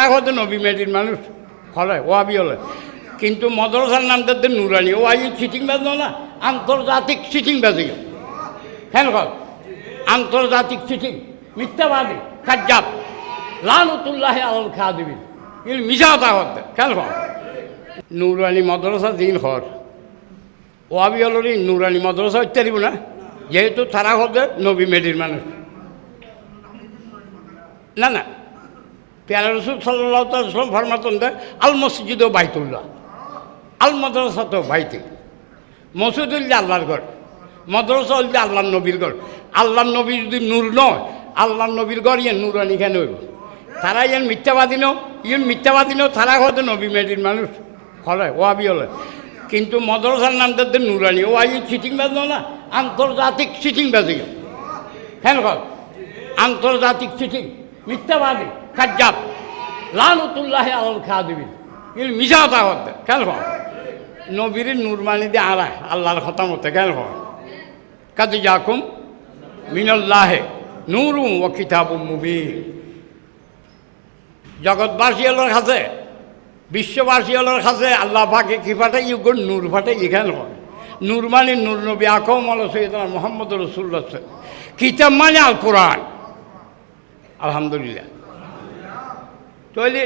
তারা হয়তো নবী মেডির মানুষ হলে ওয়াবি হলে, কিন্তু মাদ্রাসার নাম তাদের নুরানি। ও আই চিটিংবাজ না, আন্তর্জাতিক চিটিংবাজি। হ্যাঁ কর আন্তর্জাতিক চিটিং, মিথ্যাবাদী, কাজ্জাব, লানতুল্লাহ আল খাদিবিন, কিন্তু মিশা কথা করতে খেয়াল কর। নুরানি মাদ্রাসা দিন হর ওয়াবি হলি নুরানি মাদ্রাসা ইত্যাদি না, যেহেতু তারা হতে নবী মেডির মানুষ। না না, পেয়ারা রসুল সাল্লাল্লাহু তাআলা সাল্লাম ফরমাতেন দেয় আল মসজিদ ও বাইতুল্লাহ, আল মাদ্রাসা তো বাইতে। মসজিদ হইলে আল্লাহর ঘর, মাদ্রাসা হইলে আল্লাহর নবীর ঘর। আল্লাহর নবী যদি নূর নয়, আল্লাহর নবীর ঘর ইয়ে নুরানি কেন হইব? তারা ইয়েন মিথ্যাবাদী নো, ইয়েন মিথ্যাবাদী নো, তারা হয়তো নবী মেডির মানুষ হলে ওয়াবি হলে, কিন্তু মাদ্রাসার নাম তাদের নুরানি। ও আই চিটিংবাজ না, আন্তর্জাতিক চিটিংবাজি। হ্যাঁ কর আন্তর্জাতিক চিটিং, মিথ্যাবাদী, কাজ্জাব, লানতুল্লাহ আল খাদিবিন, কিন্তু মিশা কথা করতে খেয়াল কর। নবীর নুরমানি দিয়ে আড়ায় আল্লাহর কথা মতে খেয়াল কর। কাদ জাকুম মিনাল্লাহে নূরুম ওয়া কিতাবুম মুবিন। জগৎবাসী হলোর কাছে, বিশ্ববাসী হলোর কাছে আল্লাহ পাকে কি ফাটে ইউগুর নূর ফাটে এখানে হয়। নূর মানে নূর নবী আকম আল সৈয়দনা মোহাম্মদ রসুল্লাহ। কিতাব মানে আল কোরআন। আলহামদুলিল্লাহ। তাহলে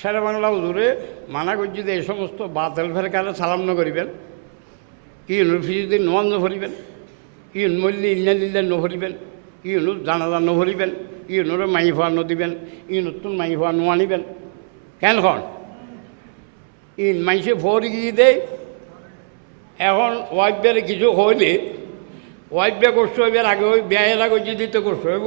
সারা বাংলা হুজুরে মানা করছি যে এই সমস্ত বাতিল ফেরকারে সালাম ন করিবেন, ইউনুর ফিজুদ্দিন নোয়াজ নভরিবেন, ইউন মল্লি ইন্নালিল্লাহ নভরিবেন, ইউনুর জানাজা নভরিবেন, ইউনুর মাই হওয়া নদিবেন, ইউনুর মাই হওয়া নোয়ানিবেন। কেন হন ইন মাইসে ভরি গিয়ে দেয়। এখন ওয়াইফের কিছু হইলে ওয়াইফে করতে হইবে, আগে ওই ব্যয়ের আগে যদি তো করতে হইব।